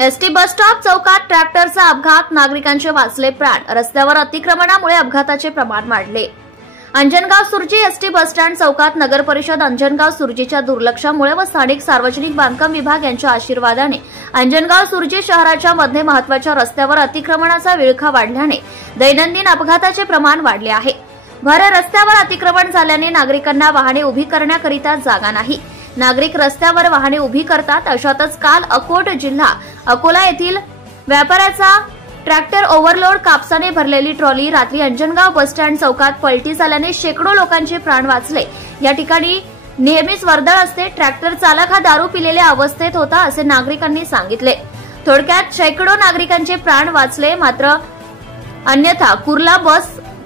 ST bus stop चौकात ट्रॅक्टरचा अपघात, नागरिकांचे वाचले प्राण। रस्त्यावर अतिक्रमणामुळे अपघाताचे प्रमाण वाढले। Anjangaon Surji ST bus stand चौकात नगर परिषद अंजनगाव सुर्जीच्या दुर्लक्षामुळे व स्थानिक सार्वजनिक बांधकाम विभाग यांच्या आशीर्वादाने अंजनगाव सुर्जी शहराच्या मध्ये महत्त्वाच्या रस्त्यावर अतिक्रमणाचा विळखा वाढल्याने दैनंदिन अपघाताचे प्रमाण वाढले आहे। भर रस्त्यावर अतिक्रमण झाल्याने नागरिकांना वाहने उभी करण्याकरिता जागा नाही। नागरिक रस्त्यावर वाहने उभी करतात। अशातच काल अकोट जिल्हा अकोला येथील व्यापाऱ्याचा ट्रॅक्टर ओव्हरलोड कापसाने भरलेली ट्रॉली रात्री अंजनगाव बस स्टँड चौकात पलटी झाल्याने शेकडो लोकांचे प्राण वाचले। या ठिकाणी नेहमीच वर्दळ असते। ट्रॅक्टर चालक हा दारू पिलेल्या अवस्थेत होता असे नागरिकांनी सांगितले। थोडक्यात शेकडो नागरिकांचे प्राण वाचले। मात्र अन्यथा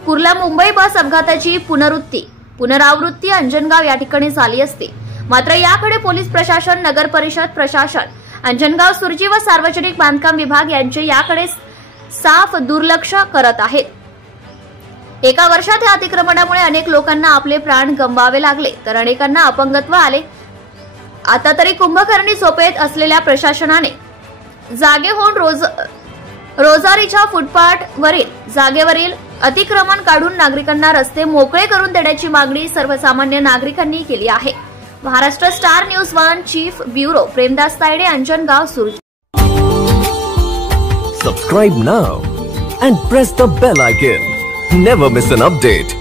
कुर्ला मुंबई बस अपघाताची पुनरावृत्ती अंजनगाव या ठिकाणी झाली असती। मात्र याकडे पोलीस प्रशासन, नगर परिषद प्रशासन, अंजनगाव सुर्जी व सार्वजनिक बांधकाम विभाग यांचे याकडे साफ दुर्लक्ष करत आहेत। एका वर्षात या अतिक्रमणामुळे अनेक लोकांना आपले प्राण गमवावे लागले तर अनेकांना अपंगत्व आले। आता तरी कुंभकर्णी झोपेत असलेल्या प्रशासनाने जागे होऊन रोजारीच्या फुटपाथ वरील जागेवरील अतिक्रमण काढून नागरिकांना रस्ते मोकळे करून देण्याची मागणी सर्वसामान्य नागरिकांनी केली आहे। Maharashtra star news 1 chief bureau Premdas Tayde, Anjangaon Surji. Subscribe now and press the bell icon. Never miss an update.